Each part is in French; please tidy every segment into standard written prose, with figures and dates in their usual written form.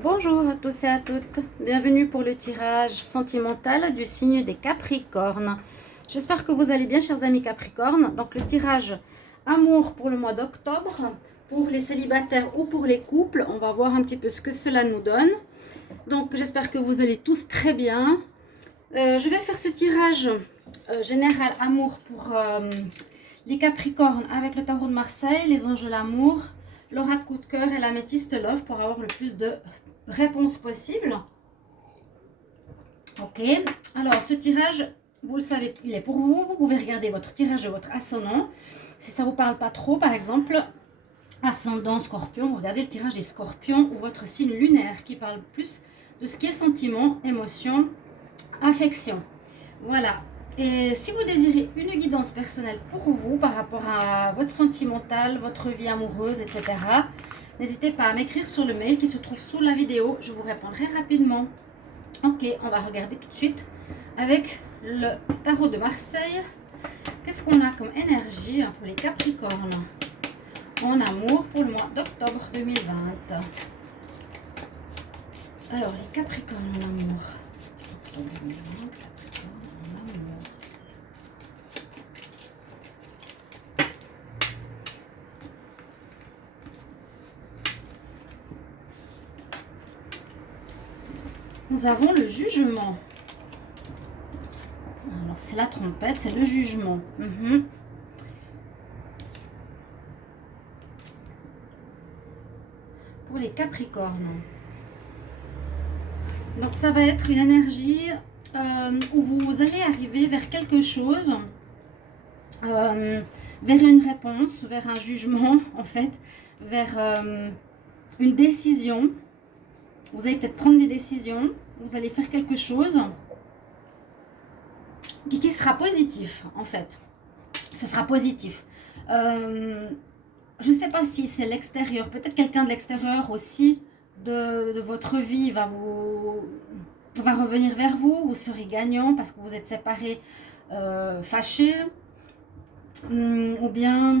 Bonjour à tous et à toutes, bienvenue pour le tirage sentimental du signe des Capricornes. J'espère que vous allez bien, chers amis Capricornes. Donc le tirage amour pour le mois d'octobre, pour les célibataires ou pour les couples, on va voir un petit peu ce que cela nous donne. Donc j'espère que vous allez tous très bien. Je vais faire ce tirage général amour pour les Capricornes avec le tarot de Marseille, les anges de l'amour, l'oracle coup de cœur et l'améthyste love pour avoir le plus de réponses possibles. Ok, alors ce tirage, vous le savez, il est pour vous. Vous pouvez regarder votre tirage de votre ascendant. Si ça ne vous parle pas trop, par exemple, ascendant scorpion, vous regardez le tirage des scorpions ou votre signe lunaire qui parle plus de ce qui est sentiment, émotion, affection. Voilà. Et si vous désirez une guidance personnelle pour vous par rapport à votre sentimental, votre vie amoureuse, etc., n'hésitez pas à m'écrire sur le mail qui se trouve sous la vidéo. Je vous répondrai rapidement. Ok, on va regarder tout de suite avec le tarot de Marseille. Qu'est-ce qu'on a comme énergie pour les Capricornes en amour pour le mois d'octobre 2020? Alors, les Capricornes en amour. Octobre 2020, Capricorne en amour. Nous avons le jugement. Alors, c'est la trompette, c'est le jugement. Pour les Capricornes. Donc, ça va être une énergie où vous allez arriver vers quelque chose, vers une réponse, vers un jugement, en fait, vers une décision. Vous allez peut-être prendre des décisions, vous allez faire quelque chose qui sera positif, en fait. Ce sera positif. Je ne sais pas si c'est l'extérieur, peut-être quelqu'un de l'extérieur aussi de votre vie va revenir vers vous, vous serez gagnant parce que vous êtes séparés, fâchés, ou bien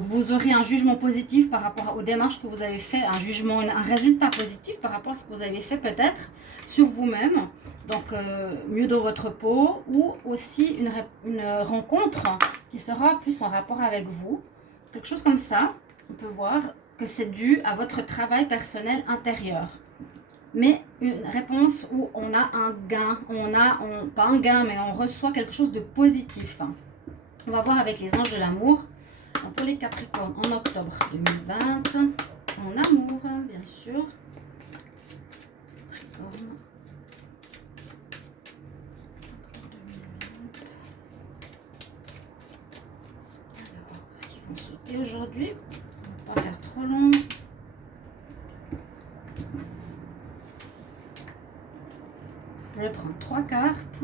vous aurez un jugement positif par rapport aux démarches que vous avez fait, un résultat positif par rapport à ce que vous avez fait peut-être sur vous-même, donc mieux dans votre peau, ou aussi une rencontre qui sera plus en rapport avec vous, quelque chose comme ça. On peut voir que c'est dû à votre travail personnel intérieur, mais une réponse où on a un gain, pas un gain, mais on reçoit quelque chose de positif. On va voir avec les anges de l'amour. Pour les Capricornes en octobre 2020, en amour, bien sûr. Capricorne. Alors, ce qu'ils vont sauter aujourd'hui, on va pas faire trop long. Je vais prendre 3 cartes.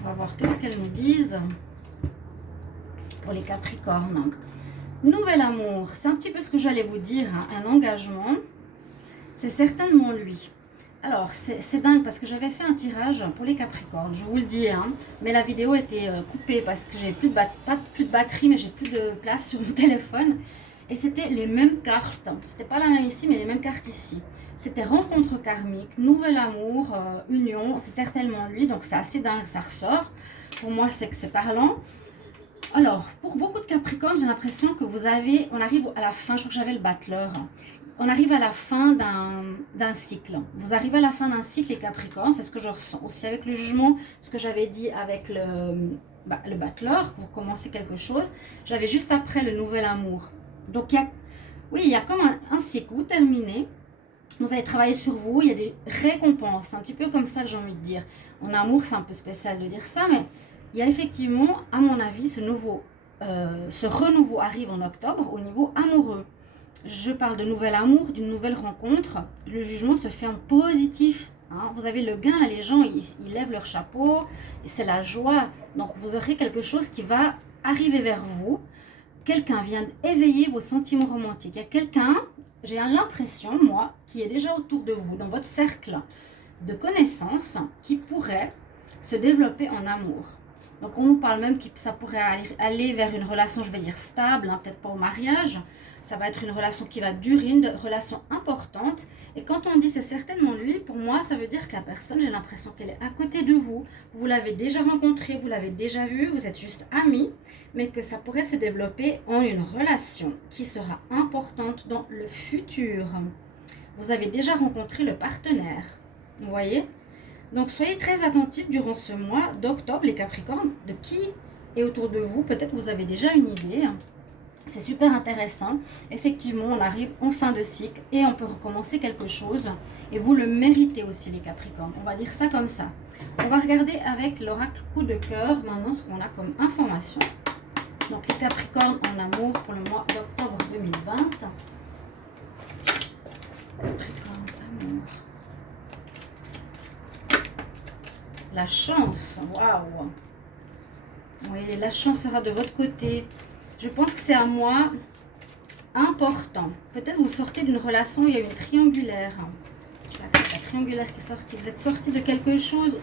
On va voir qu'est-ce qu'elles nous disent pour les Capricornes. Nouvel amour, c'est un petit peu ce que j'allais vous dire, un engagement. C'est certainement lui. Alors, c'est dingue parce que j'avais fait un tirage pour les Capricornes, je vous le dis, mais la vidéo était coupée parce que j'avais plus de batterie, mais j'ai plus de place sur mon téléphone. Et c'était les mêmes cartes. C'était pas la même ici, mais les mêmes cartes ici. C'était rencontre karmique, nouvel amour, union. C'est certainement lui, donc c'est assez dingue, ça ressort. Pour moi, c'est que c'est parlant. Alors, pour beaucoup de Capricornes, j'ai l'impression que on arrive à la fin, je crois que j'avais le battleur. On arrive à la fin d'un cycle. Vous arrivez à la fin d'un cycle, les Capricornes, c'est ce que je ressens. Aussi avec le jugement, ce que j'avais dit avec le battleur, que vous recommencez quelque chose. J'avais juste après le nouvel amour. Donc, il y a comme un cycle. Vous terminez, vous allez travailler sur vous, il y a des récompenses. C'est un petit peu comme ça que j'ai envie de dire. En amour, c'est un peu spécial de dire ça, mais il y a effectivement, à mon avis, ce renouveau arrive en octobre au niveau amoureux. Je parle de nouvel amour, d'une nouvelle rencontre. Le jugement se fait en positif. Vous avez le gain, là, les gens, ils lèvent leur chapeau, c'est la joie. Donc, vous aurez quelque chose qui va arriver vers vous. Quelqu'un vient d'éveiller vos sentiments romantiques. Il y a quelqu'un, j'ai l'impression, moi, qui est déjà autour de vous, dans votre cercle de connaissances, qui pourrait se développer en amour. Donc on nous parle même que ça pourrait aller vers une relation, je vais dire stable, hein, peut-être pas au mariage. Ça va être une relation qui va durer, une relation importante. Et quand on dit c'est certainement lui, pour moi, ça veut dire que la personne, j'ai l'impression qu'elle est à côté de vous. Vous l'avez déjà rencontré, vous l'avez déjà vu, vous êtes juste amis, mais que ça pourrait se développer en une relation qui sera importante dans le futur. Vous avez déjà rencontré le partenaire, vous voyez? Donc soyez très attentifs durant ce mois d'octobre, les Capricornes, de qui est autour de vous. Peut-être vous avez déjà une idée. C'est super intéressant. Effectivement, on arrive en fin de cycle et on peut recommencer quelque chose. Et vous le méritez aussi, les Capricornes. On va dire ça comme ça. On va regarder avec l'oracle coup de cœur maintenant ce qu'on a comme information. Donc les Capricornes en amour pour le mois d'octobre 2020. Capricorne, amour. La chance, waouh! Oui, la chance sera de votre côté. Je pense que c'est un mois important. Peut-être vous sortez d'une relation où il y a une triangulaire. La triangulaire qui est sortie. Vous êtes sorti de quelque chose.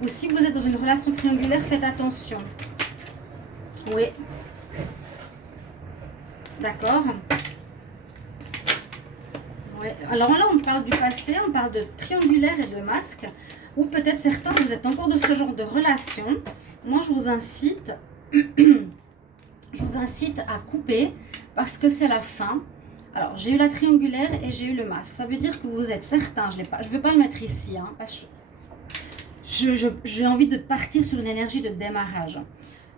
Ou si vous êtes dans une relation triangulaire, faites attention. Oui. D'accord. Oui. Alors là, on parle du passé, on parle de triangulaire et de masque. Ou peut-être certains, vous êtes encore de ce genre de relation. Moi, je vous incite à couper parce que c'est la fin. Alors, j'ai eu la triangulaire et j'ai eu le masque. Ça veut dire que vous êtes certain. Je ne vais pas le mettre ici. Hein, parce que j'ai envie de partir sur une énergie de démarrage.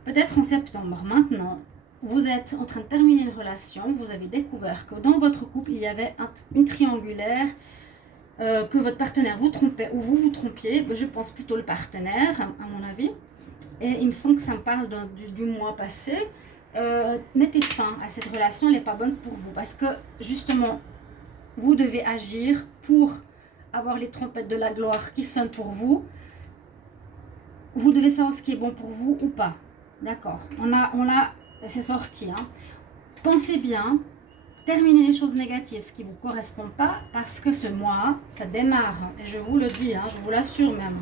Peut-être en septembre, maintenant, vous êtes en train de terminer une relation. Vous avez découvert que dans votre couple, il y avait une triangulaire. Que votre partenaire vous trompait ou vous vous trompiez, je pense plutôt le partenaire, à mon avis. Et il me semble que ça me parle du mois passé. Mettez fin à cette relation, elle n'est pas bonne pour vous. Parce que, justement, vous devez agir pour avoir les trompettes de la gloire qui sonnent pour vous. Vous devez savoir ce qui est bon pour vous ou pas. D'accord. C'est sorti. Hein. Pensez bien. Terminez les choses négatives, ce qui ne vous correspond pas, parce que ce mois, ça démarre. Et je vous le dis, hein, je vous l'assure même.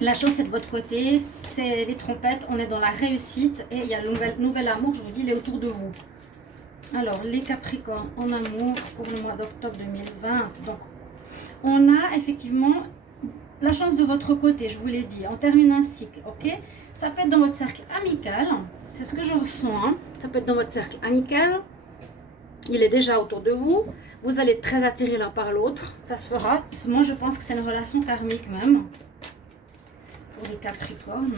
La chose, c'est de votre côté, c'est les trompettes, on est dans la réussite. Et il y a le nouvel amour, je vous dis, il est autour de vous. Alors, les Capricornes en amour pour le mois d'octobre 2020. Donc, on a effectivement la chance de votre côté, je vous l'ai dit. On termine un cycle, ok? Ça peut être dans votre cercle amical. C'est ce que je ressens. Hein. Ça peut être dans votre cercle amical. Il est déjà autour de vous. Vous allez être très attirés l'un par l'autre. Ça se fera. Moi, je pense que c'est une relation karmique même. Pour les Capricornes,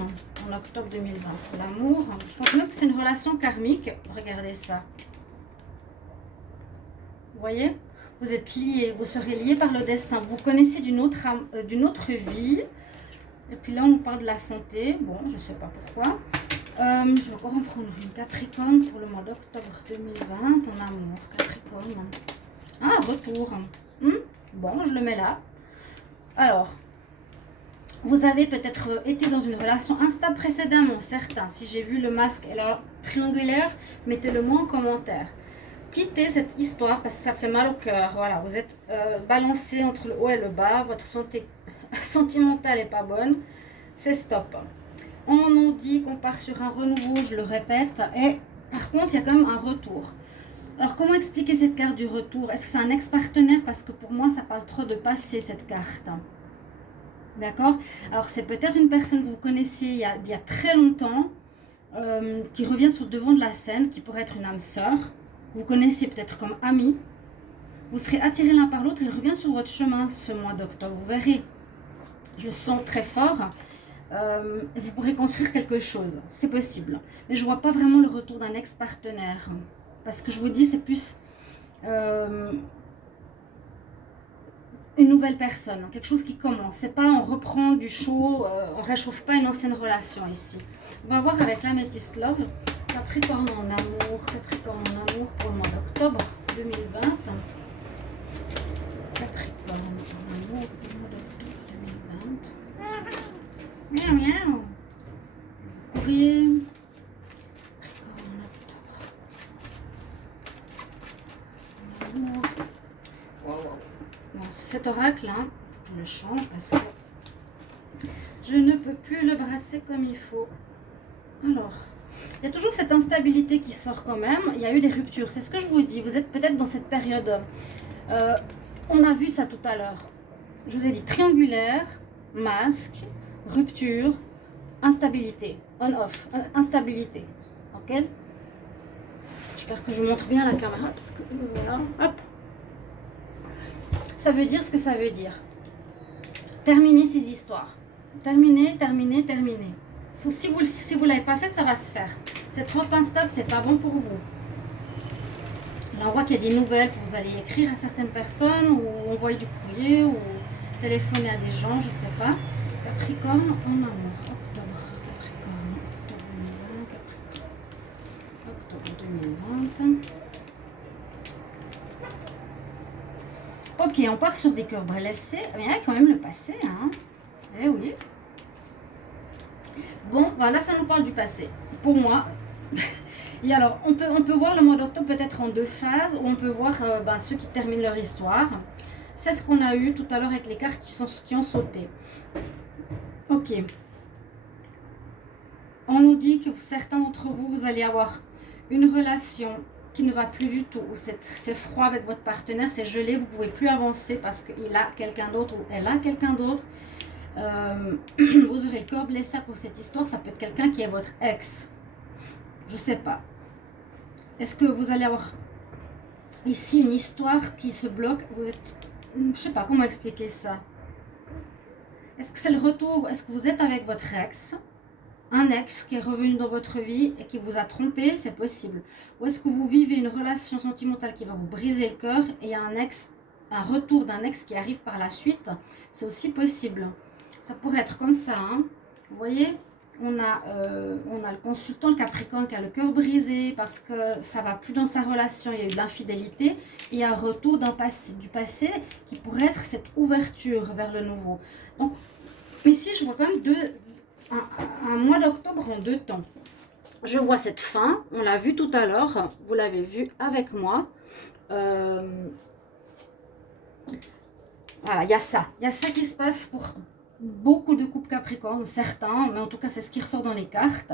en octobre 2020. Pour l'amour, je pense même que c'est une relation karmique. Regardez ça. Vous voyez? Vous êtes liés. Vous serez liés par le destin. Vous connaissez d'une autre vie. Et puis là, on parle de la santé. Bon, je ne sais pas pourquoi. Je vais encore en prendre une Capricorne pour le mois d'octobre 2020 en amour. Capricorne. Ah, retour. Bon, je le mets là. Alors, vous avez peut-être été dans une relation instable précédemment, certains. Si j'ai vu le masque et la triangulaire, mettez-le moi en commentaire. Quittez cette histoire parce que ça fait mal au cœur. Voilà, vous êtes balancé entre le haut et le bas. Votre santé sentimentale n'est pas bonne. C'est stop. On nous dit qu'on part sur un renouveau, je le répète, et par contre, il y a quand même un retour. Alors, comment expliquer cette carte du retour? Est-ce que c'est un ex-partenaire? Parce que pour moi, ça parle trop de passé, cette carte. D'accord? Alors, c'est peut-être une personne que vous connaissiez il y a très longtemps, qui revient sur le devant de la scène, qui pourrait être une âme sœur. Vous connaissiez peut-être comme amie. Vous serez attirés l'un par l'autre, il revient sur votre chemin ce mois d'octobre. Vous verrez, je le sens très fort. Vous pourrez construire quelque chose, c'est possible. Mais je ne vois pas vraiment le retour d'un ex-partenaire. Parce que je vous dis, c'est plus une nouvelle personne, quelque chose qui commence. C'est pas on reprend du chaud, on réchauffe pas une ancienne relation ici. On va voir avec l'Amethyst Love, Capricorne en amour, Capricorne en amour pour le mois d'octobre 2020. Capricorne en amour pour le mois d'octobre 2020. Miaou, miaou. Courrier. Wow. Bon, cet oracle, hein, faut que je le change parce que Je ne peux plus le brasser comme il faut. Alors, il y a toujours cette instabilité qui sort quand même. Il y a eu des ruptures. C'est ce que je vous dis. Vous êtes peut-être dans cette période. On a vu ça tout à l'heure. Je vous ai dit triangulaire, masque, rupture, instabilité. On-off. Instabilité. Ok? J'espère que je montre bien la caméra. Parce que voilà. Hop. Ça veut dire ce que ça veut dire. Terminez ces histoires. Terminez, terminez, terminez. Si vous ne l'avez pas fait, ça va se faire. C'est trop instable, c'est pas bon pour vous. Là, on voit qu'il y a des nouvelles que vous allez écrire à certaines personnes ou envoyer du courrier ou téléphoner à des gens, je sais pas. Capricorne en amour. Octobre. Capricorne. Octobre 2020. Ok, on part sur des cœurs blessés. Mais il y a quand même le passé, hein. Eh oui. Bon, voilà, ça nous parle du passé. Pour moi. Et alors, on peut voir le mois d'octobre peut-être en deux phases, où on peut voir ceux qui terminent leur histoire. C'est ce qu'on a eu tout à l'heure avec les cartes qui ont sauté. Ok. On nous dit que certains d'entre vous, vous allez avoir une relation qui ne va plus du tout, ou c'est froid avec votre partenaire, c'est gelé, vous ne pouvez plus avancer parce qu'il a quelqu'un d'autre ou elle a quelqu'un d'autre. Vous aurez le cœur blessé pour cette histoire. Ça peut être quelqu'un qui est votre ex. Je sais pas. Est-ce que vous allez avoir ici une histoire qui se bloque? Vous êtes, je sais pas comment expliquer ça. Est-ce que c'est le retour? Est-ce que vous êtes avec votre ex? Un ex qui est revenu dans votre vie et qui vous a trompé, c'est possible. Ou est-ce que vous vivez une relation sentimentale qui va vous briser le cœur et il y a un retour d'un ex qui arrive par la suite? C'est aussi possible. Ça pourrait être comme ça, hein. Vous voyez, on a le consultant, le Capricorne, qui a le cœur brisé parce que ça ne va plus dans sa relation, il y a eu de l'infidélité. Et il y a un retour du passé qui pourrait être cette ouverture vers le nouveau. Donc, ici, je vois quand même un mois d'octobre en deux temps. Je vois cette fin, on l'a vu tout à l'heure, vous l'avez vu avec moi. Voilà, il y a ça qui se passe pour beaucoup de couples Capricorne, certains, mais en tout cas c'est ce qui ressort dans les cartes,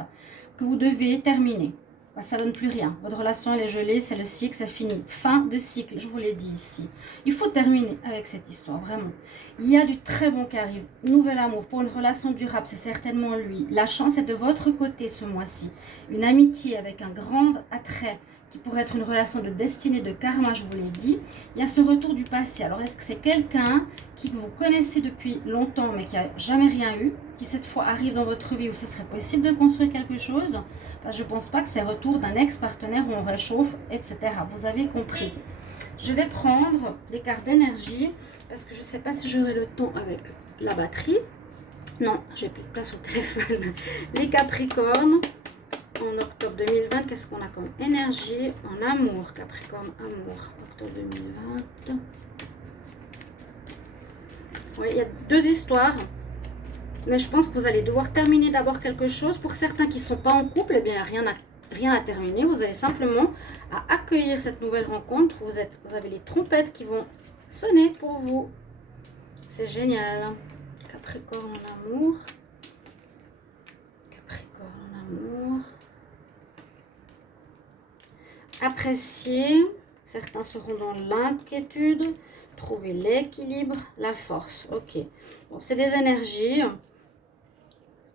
que vous devez terminer. Ça ne donne plus rien. Votre relation elle est gelée, c'est le cycle, c'est fini. Fin de cycle, je vous l'ai dit ici. Il faut terminer avec cette histoire, vraiment. Il y a du très bon qui arrive. Nouvel amour pour une relation durable, c'est certainement lui. La chance est de votre côté ce mois-ci. Une amitié avec un grand attrait qui pourrait être une relation de destinée, de karma, je vous l'ai dit. Il y a ce retour du passé. Alors, est-ce que c'est quelqu'un qui vous connaissez depuis longtemps, mais qui n'a jamais rien eu, qui cette fois arrive dans votre vie où ce serait possible de construire quelque chose? Parce que je ne pense pas que c'est retour d'un ex-partenaire où on réchauffe, etc. Vous avez compris. Je vais prendre des cartes d'énergie, parce que je ne sais pas si j'aurai le temps avec la batterie. Non, j'ai plus de place au téléphone. Les Capricornes. En octobre 2020, qu'est-ce qu'on a comme énergie en amour? Capricorne, amour, octobre 2020. Oui, il y a deux histoires. Mais je pense que vous allez devoir terminer d'abord quelque chose. Pour certains qui ne sont pas en couple, eh bien, rien à terminer. Vous avez simplement à accueillir cette nouvelle rencontre. Vous avez les trompettes qui vont sonner pour vous. C'est génial. Capricorne en amour. Capricorne en amour. Apprécier, certains seront dans l'inquiétude, trouver l'équilibre, la force. Ok, bon, c'est des énergies.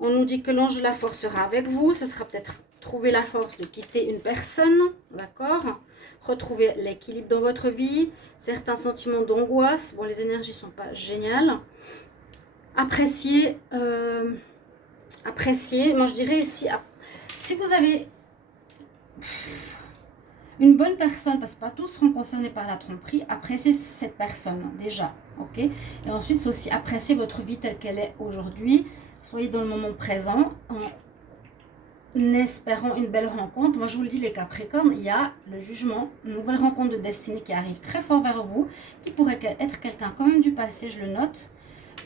On nous dit que l'ange de la force sera avec vous. Ce sera peut-être trouver la force de quitter une personne, d'accord? Retrouver l'équilibre dans votre vie. Certains sentiments d'angoisse. Bon, les énergies ne sont pas géniales. Apprécier, moi je dirais ici, si vous avez une bonne personne, parce que pas tous seront concernés par la tromperie, appréciez cette personne déjà, ok? Et ensuite, c'est aussi apprécier votre vie telle qu'elle est aujourd'hui. Soyez dans le moment présent en espérant une belle rencontre. Moi, je vous le dis, les Capricornes, il y a le jugement, une nouvelle rencontre de destinée qui arrive très fort vers vous, qui pourrait être quelqu'un quand même du passé, je le note.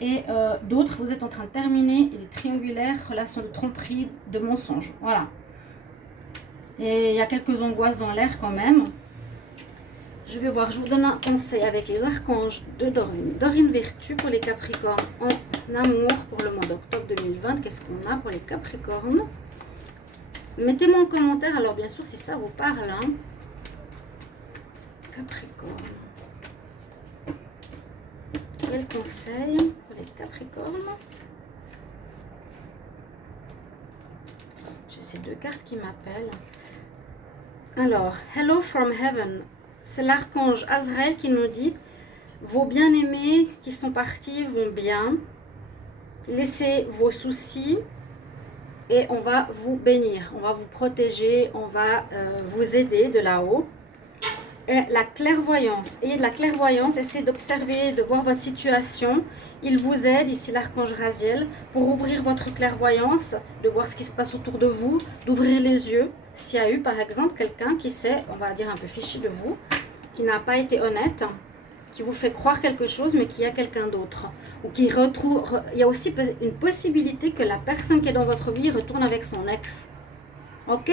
Et d'autres, vous êtes en train de terminer les triangulaires, relations de tromperie, de mensonges, voilà. Et il y a quelques angoisses dans l'air quand même. Je vais voir, je vous donne un conseil avec les archanges de Dorine. Dorine Vertu pour les Capricornes en amour pour le mois d'octobre 2020. Qu'est-ce qu'on a pour les Capricornes? Mettez-moi en commentaire, alors bien sûr, si ça vous parle. Hein. Capricorne. Quel conseil pour les Capricornes? J'ai ces deux cartes qui m'appellent. Alors, Hello from Heaven. C'est l'archange Azraël qui nous dit: vos bien-aimés qui sont partis vont bien. Laissez vos soucis et on va vous bénir. On va vous protéger. On va vous aider de là-haut. Et la clairvoyance. Ayez de la clairvoyance. Essayez d'observer, de voir votre situation. Il vous aide, ici l'archange Raziel, pour ouvrir votre clairvoyance, de voir ce qui se passe autour de vous, d'ouvrir les yeux. S'il y a eu par exemple quelqu'un qui s'est, on va dire, un peu fichu de vous, qui n'a pas été honnête, qui vous fait croire quelque chose, mais qu'il y a quelqu'un d'autre. Ou qui retrouve. Il y a aussi une possibilité que la personne qui est dans votre vie retourne avec son ex. Ok?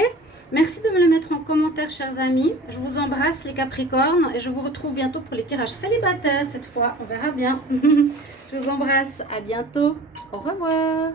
Merci de me le mettre en commentaire, chers amis. Je vous embrasse, les Capricornes, et je vous retrouve bientôt pour les tirages célibataires cette fois. On verra bien. Je vous embrasse. À bientôt. Au revoir.